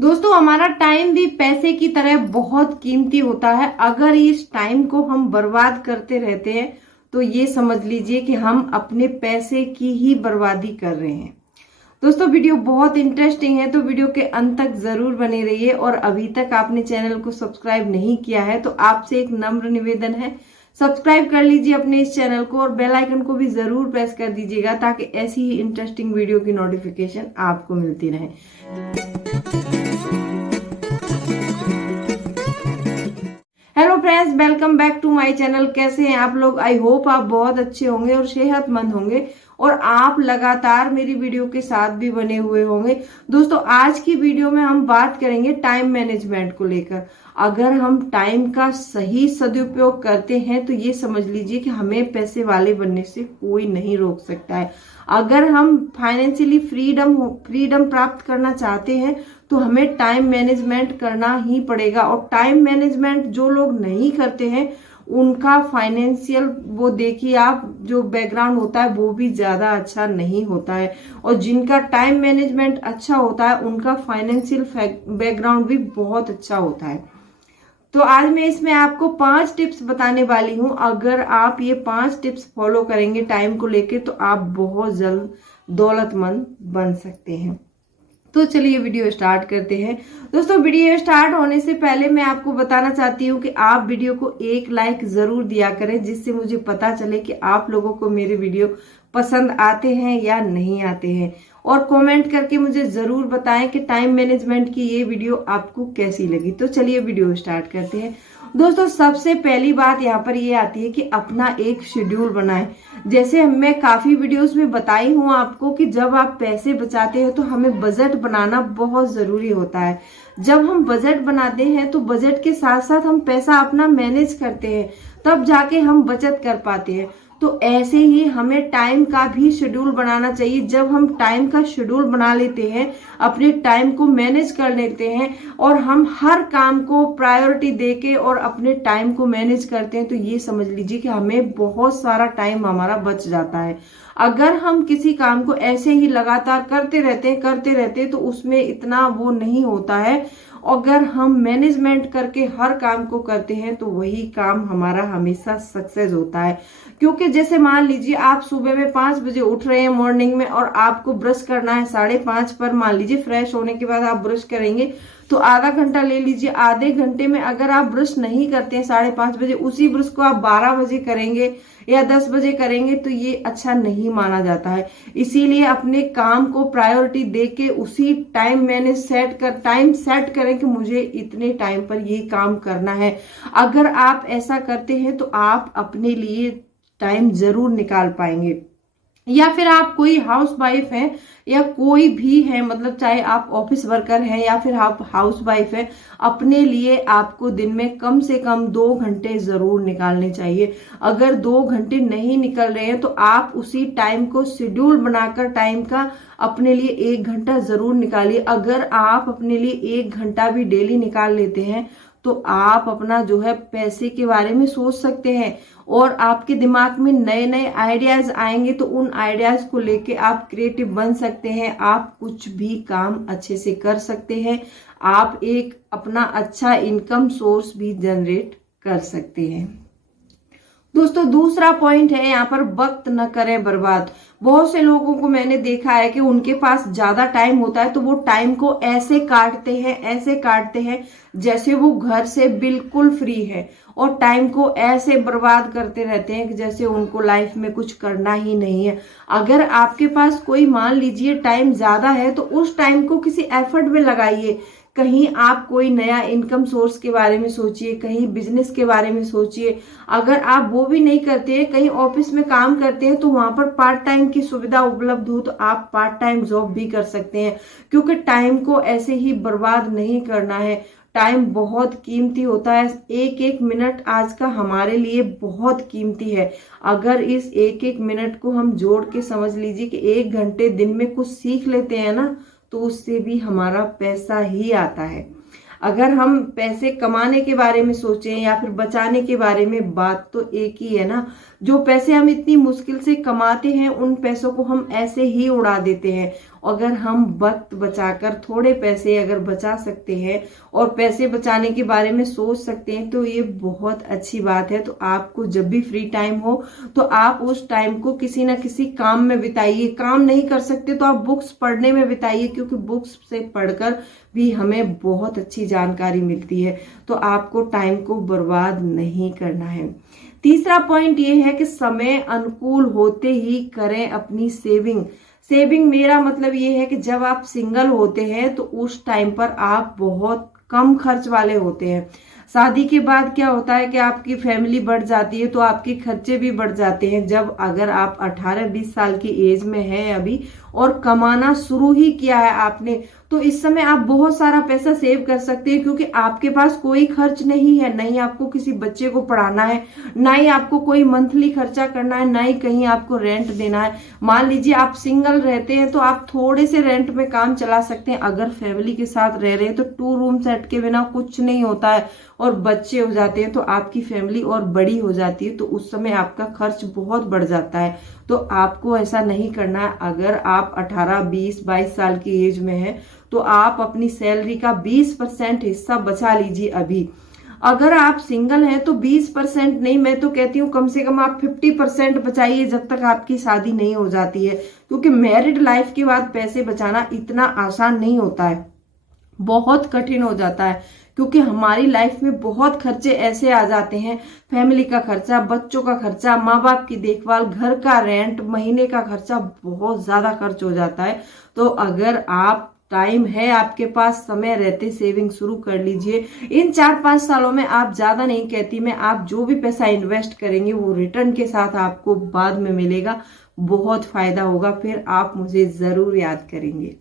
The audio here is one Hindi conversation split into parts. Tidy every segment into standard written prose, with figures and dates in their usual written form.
दोस्तों, हमारा टाइम भी पैसे की तरह बहुत कीमती होता है। अगर इस टाइम को हम बर्बाद करते रहते हैं तो ये समझ लीजिए कि हम अपने पैसे की ही बर्बादी कर रहे हैं। दोस्तों, वीडियो बहुत इंटरेस्टिंग है तो वीडियो के अंत तक जरूर बने रहिए। और अभी तक आपने चैनल को सब्सक्राइब नहीं किया है तो आपसे एक नम्र निवेदन है, सब्सक्राइब कर लीजिए अपने इस चैनल को और बेल आइकन को भी जरूर प्रेस कर दीजिएगा ताकि ऐसी ही इंटरेस्टिंग वीडियो की नोटिफिकेशन आपको मिलती रहे। Hello friends, welcome back to my channel. कैसे हैं आप लोग? आई होप आप बहुत अच्छे होंगे और सेहतमंद होंगे और आप लगातार मेरी वीडियो के साथ भी बने हुए होंगे। दोस्तों, आज की वीडियो में हम बात करेंगे टाइम मैनेजमेंट को लेकर। अगर हम टाइम का सही सदुपयोग करते हैं तो ये समझ लीजिए कि हमें पैसे वाले बनने से कोई नहीं रोक सकता है। अगर हम फाइनेंशियली फ्रीडम प्राप्त करना चाहते हैं तो हमें टाइम मैनेजमेंट करना ही पड़ेगा। और टाइम मैनेजमेंट जो लोग नहीं करते हैं उनका फाइनेंशियल वो देखिए आप जो बैकग्राउंड होता है वो भी ज्यादा अच्छा नहीं होता है। और जिनका टाइम मैनेजमेंट अच्छा होता है उनका फाइनेंशियल बैकग्राउंड भी बहुत अच्छा होता है। तो आज मैं इसमें आपको 5 टिप्स बताने वाली हूं। अगर आप ये 5 टिप्स फॉलो करेंगे टाइम को लेके तो आप बहुत जल्द दौलतमंद बन सकते हैं। तो चलिए वीडियो स्टार्ट करते हैं। दोस्तों, वीडियो स्टार्ट होने से पहले मैं आपको बताना चाहती हूँ कि आप वीडियो को एक लाइक जरूर दिया करें, जिससे मुझे पता चले कि आप लोगों को मेरे वीडियो पसंद आते हैं या नहीं आते हैं। और कमेंट करके मुझे जरूर बताएं कि टाइम मैनेजमेंट की ये वीडियो आपको कैसी लगी। तो चलिए वीडियो स्टार्ट करते हैं। दोस्तों, सबसे पहली बात यहाँ पर ये आती है कि अपना एक शेड्यूल बनाएं। जैसे मैं काफी वीडियोस में बताई हूँ आपको कि जब आप पैसे बचाते हैं तो हमें बजट बनाना बहुत जरूरी होता है। जब हम बजट बनाते हैं तो बजट के साथ साथ हम पैसा अपना मैनेज करते हैं, तब जाके हम बचत कर पाते हैं। तो ऐसे ही हमें टाइम का भी शेड्यूल बनाना चाहिए। जब हम टाइम का शेड्यूल बना लेते हैं, अपने टाइम को मैनेज कर लेते हैं और हम हर काम को प्रायोरिटी देके और अपने टाइम को मैनेज करते हैं तो ये समझ लीजिए कि हमें बहुत सारा टाइम हमारा बच जाता है। अगर हम किसी काम को ऐसे ही लगातार करते रहते हैं तो उसमें इतना वो नहीं होता है। अगर हम मैनेजमेंट करके हर काम को करते हैं तो वही काम हमारा हमेशा सक्सेस होता है। क्योंकि जैसे मान लीजिए आप सुबह में 5 बजे उठ रहे हैं मॉर्निंग में और आपको ब्रश करना है 5:30 पर। मान लीजिए फ्रेश होने के बाद आप ब्रश करेंगे तो आधा घंटा ले लीजिए। आधे घंटे में अगर आप ब्रश नहीं करते हैं 5:30 बजे, उसी ब्रश को आप 12 बजे करेंगे या 10 बजे करेंगे तो ये अच्छा नहीं माना जाता है। इसीलिए अपने काम को प्रायोरिटी देके उसी टाइम मैंने टाइम सेट करें कि मुझे इतने टाइम पर ये काम करना है। अगर आप ऐसा करते हैं तो आप अपने लिए टाइम जरूर निकाल पाएंगे। या फिर आप कोई हाउस वाइफ है या कोई भी है, मतलब चाहे आप ऑफिस वर्कर हैं या फिर आप हाउस वाइफ है, अपने लिए आपको दिन में कम से कम 2 घंटे जरूर निकालने चाहिए। अगर 2 घंटे नहीं निकल रहे हैं तो आप उसी टाइम को शेड्यूल बनाकर टाइम का अपने लिए 1 घंटा जरूर निकालिए। अगर आप अपने लिए 1 घंटा भी डेली निकाल लेते हैं तो आप अपना जो है पैसे के बारे में सोच सकते हैं और आपके दिमाग में नए नए आइडियाज आएंगे तो उन आइडियाज को लेके आप क्रिएटिव बन सकते हैं। आप कुछ भी काम अच्छे से कर सकते हैं। आप एक अपना अच्छा इनकम सोर्स भी जनरेट कर सकते हैं। दोस्तों, दूसरा पॉइंट है यहाँ पर वक्त न करें बर्बाद। बहुत से लोगों को मैंने देखा है कि उनके पास ज्यादा टाइम होता है तो वो टाइम को ऐसे काटते हैं जैसे वो घर से बिल्कुल फ्री है और टाइम को ऐसे बर्बाद करते रहते हैं कि जैसे उनको लाइफ में कुछ करना ही नहीं है। अगर आपके पास कोई मान लीजिए टाइम ज्यादा है तो उस टाइम को किसी एफर्ट में लगाइए। कहीं आप कोई नया इनकम सोर्स के बारे में सोचिए, कहीं बिजनेस के बारे में सोचिए। अगर आप वो भी नहीं करते हैं, कहीं ऑफिस में काम करते हैं तो वहां पर पार्ट टाइम की सुविधा उपलब्ध हो तो आप पार्ट टाइम जॉब भी कर सकते हैं। क्योंकि टाइम को ऐसे ही बर्बाद नहीं करना है। टाइम बहुत कीमती होता है। एक एक मिनट आज का हमारे लिए बहुत कीमती है। अगर इस एक एक मिनट को हम जोड़ के समझ लीजिए कि 1 घंटे दिन में कुछ सीख लेते हैं ना तो उससे भी हमारा पैसा ही आता है। अगर हम पैसे कमाने के बारे में सोचें या फिर बचाने के बारे में, बात तो एक ही है ना। जो पैसे हम इतनी मुश्किल से कमाते हैं उन पैसों को हम ऐसे ही उड़ा देते हैं। अगर हम वक्त बचाकर थोड़े पैसे अगर बचा सकते हैं और पैसे बचाने के बारे में सोच सकते हैं तो ये बहुत अच्छी बात है। तो आपको जब भी फ्री टाइम हो तो आप उस टाइम को किसी ना किसी काम में बिताइए। काम नहीं कर सकते तो आप बुक्स पढ़ने में बिताइए, क्योंकि बुक्स से पढ़कर भी हमें बहुत अच्छी जानकारी मिलती है। तो आपको टाइम को बर्बाद नहीं करना है। तीसरा पॉइंट ये है कि समय अनुकूल होते ही करें अपनी सेविंग। सेविंग मेरा मतलब ये है कि जब आप सिंगल होते हैं तो उस टाइम पर आप बहुत कम खर्च वाले होते हैं। शादी के बाद क्या होता है कि आपकी फैमिली बढ़ जाती है तो आपके खर्चे भी बढ़ जाते हैं। जब अगर आप 18-20 साल की एज में हैं अभी और कमाना शुरू ही किया है आपने, तो इस समय आप बहुत सारा पैसा सेव कर सकते हैं, क्योंकि आपके पास कोई खर्च नहीं है। नहीं आपको किसी बच्चे को पढ़ाना है, ना ही आपको कोई मंथली खर्चा करना है, ना ही कहीं आपको रेंट देना है। मान लीजिए आप सिंगल रहते हैं तो आप थोड़े से रेंट में काम चला सकते हैं। अगर फैमिली के साथ रह रहे हैं तो 2 रूम सेट के बिना कुछ नहीं होता है, और बच्चे हो जाते हैं तो आपकी फैमिली और बड़ी हो जाती है, तो उस समय आपका खर्च बहुत बढ़ जाता है। तो आपको ऐसा नहीं करना है। अगर आप 18, 20, 22 साल की एज में हैं तो आप अपनी सैलरी का 20% हिस्सा बचा लीजिए अभी। अगर आप सिंगल हैं तो 20% नहीं, मैं तो कहती हूँ कम से कम आप 50% बचाइए जब तक आपकी शादी नहीं हो जाती है, क्योंकि मैरिड लाइफ के बाद पैसे बचाना इतना आसान नहीं होता है, बहुत कठिन हो जाता है। क्योंकि हमारी लाइफ में बहुत खर्चे ऐसे आ जाते हैं, फैमिली का खर्चा, बच्चों का खर्चा, माँ बाप की देखभाल, घर का रेंट, महीने का खर्चा, बहुत ज्यादा खर्च हो जाता है। तो अगर आप टाइम है आपके पास, समय रहते सेविंग शुरू कर लीजिए। इन 4-5 सालों में आप ज्यादा नहीं कहती मैं, आप जो भी पैसा इन्वेस्ट करेंगे वो रिटर्न के साथ आपको बाद में मिलेगा, बहुत फायदा होगा, फिर आप मुझे जरूर याद करेंगे।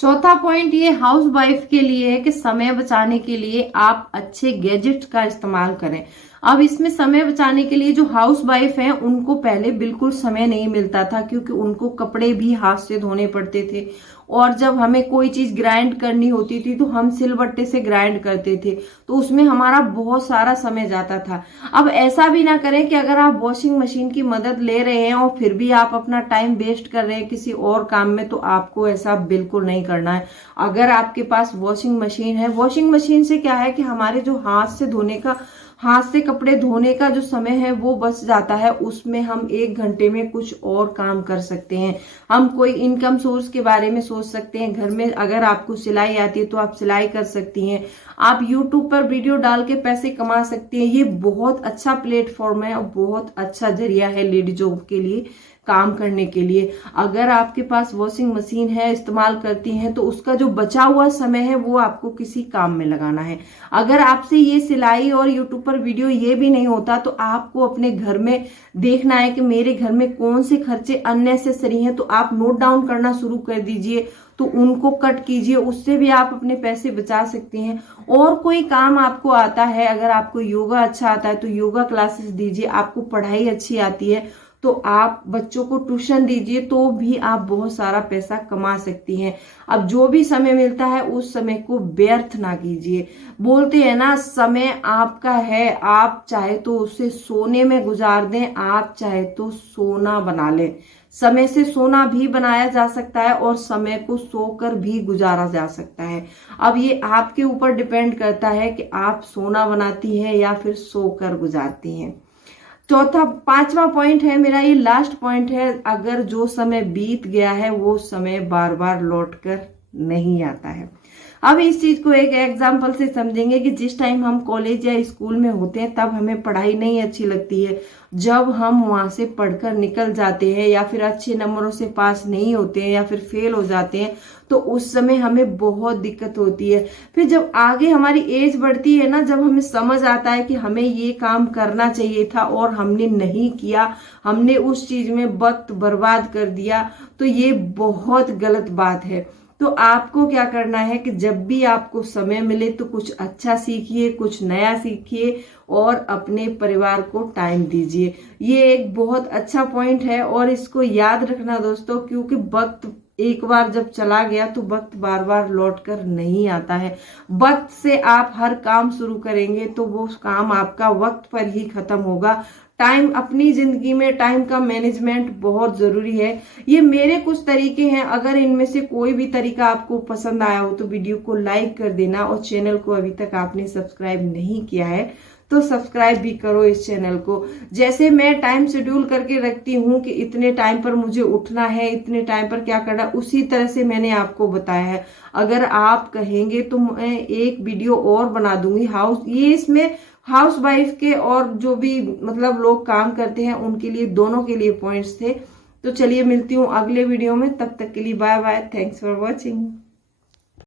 चौथा पॉइंट ये हाउस वाइफ के लिए है कि समय बचाने के लिए आप अच्छे गैजेट का इस्तेमाल करें। अब इसमें समय बचाने के लिए जो हाउस वाइफ हैं उनको पहले बिल्कुल समय नहीं मिलता था, क्योंकि उनको कपड़े भी हाथ से धोने पड़ते थे, और जब हमें कोई चीज ग्राइंड करनी होती थी तो हम सिलबट्टे से ग्राइंड करते थे, तो उसमें हमारा बहुत सारा समय जाता था। अब ऐसा भी ना करें कि अगर आप वॉशिंग मशीन की मदद ले रहे हैं और फिर भी आप अपना टाइम वेस्ट कर रहे हैं किसी और काम में, तो आपको ऐसा बिल्कुल नहीं करना है। अगर आपके पास वॉशिंग मशीन है, वॉशिंग मशीन से क्या है कि हमारे जो हाथ से कपड़े धोने का जो समय है वो बच जाता है, उसमें हम 1 घंटे में कुछ और काम कर सकते हैं। हम कोई इनकम सोर्स के बारे में सोच सकते हैं। घर में अगर आपको सिलाई आती है तो आप सिलाई कर सकती हैं, आप यूट्यूब पर वीडियो डाल के पैसे कमा सकती हैं। ये बहुत अच्छा प्लेटफॉर्म है और बहुत अच्छा जरिया है लेडीजों के लिए काम करने के लिए। अगर आपके पास वॉशिंग मशीन है, इस्तेमाल करती हैं, तो उसका जो बचा हुआ समय है वो आपको किसी काम में लगाना है। अगर आपसे ये सिलाई और यूट्यूब पर वीडियो ये भी नहीं होता तो आपको अपने घर में देखना है कि मेरे घर में कौन से खर्चे अननेसेसरी हैं, तो आप नोट डाउन करना शुरू कर दीजिए, तो उनको कट कीजिए, उससे भी आप अपने पैसे बचा सकते हैं। और कोई काम आपको आता है, अगर आपको योगा अच्छा आता है तो योगा क्लासेस दीजिए, आपको पढ़ाई अच्छी आती है तो आप बच्चों को ट्यूशन दीजिए, तो भी आप बहुत सारा पैसा कमा सकती हैं। अब जो भी समय मिलता है उस समय को व्यर्थ ना कीजिए। बोलते हैं ना, समय आपका है, आप चाहे तो उसे सोने में गुजार दें, आप चाहे तो सोना बना लें। समय से सोना भी बनाया जा सकता है और समय को सोकर भी गुजारा जा सकता है। अब ये आपके ऊपर डिपेंड करता है कि आप सोना बनाती हैं या फिर सोकर गुजारती हैं। पांचवा पॉइंट है मेरा, ये लास्ट पॉइंट है, अगर जो समय बीत गया है वो समय बार बार लौट कर नहीं आता है। अब इस चीज को एक एग्जाम्पल से समझेंगे कि जिस टाइम हम कॉलेज या स्कूल में होते हैं तब हमें पढ़ाई नहीं अच्छी लगती है। जब हम वहां से पढ़कर निकल जाते हैं या फिर अच्छे नंबरों से पास नहीं होते हैं या फिर फेल हो जाते हैं तो उस समय हमें बहुत दिक्कत होती है। फिर जब आगे हमारी एज बढ़ती है ना, जब हमें समझ आता है कि हमें ये काम करना चाहिए था और हमने नहीं किया, हमने उस चीज में वक्त बर्बाद कर दिया, तो ये बहुत गलत बात है। तो आपको क्या करना है कि जब भी आपको समय मिले तो कुछ अच्छा सीखिए, कुछ नया सीखिए और अपने परिवार को टाइम दीजिए। ये एक बहुत अच्छा पॉइंट है और इसको याद रखना दोस्तों, क्योंकि वक्त एक बार जब चला गया तो वक्त बार बार लौट कर नहीं आता है। वक्त से आप हर काम शुरू करेंगे तो वो काम आपका वक्त पर ही खत्म होगा। टाइम, अपनी जिंदगी में टाइम का मैनेजमेंट बहुत जरूरी है। ये मेरे कुछ तरीके हैं, अगर इनमें से कोई भी तरीका आपको पसंद आया हो तो वीडियो को लाइक कर देना, और चैनल को अभी तक आपने सब्सक्राइब नहीं किया है तो सब्सक्राइब भी करो इस चैनल को। जैसे मैं टाइम शेड्यूल करके रखती हूँ कि इतने टाइम पर मुझे उठना है, इतने टाइम पर क्या करना, उसी तरह से मैंने आपको बताया है। अगर आप कहेंगे तो मैं एक वीडियो और बना दूंगी इसमें हाउस वाइफ के और जो भी मतलब लोग काम करते हैं उनके लिए, दोनों के लिए पॉइंट्स थे। तो चलिए मिलती हूँ अगले वीडियो में, तब तक के लिए bye bye, thanks for watching.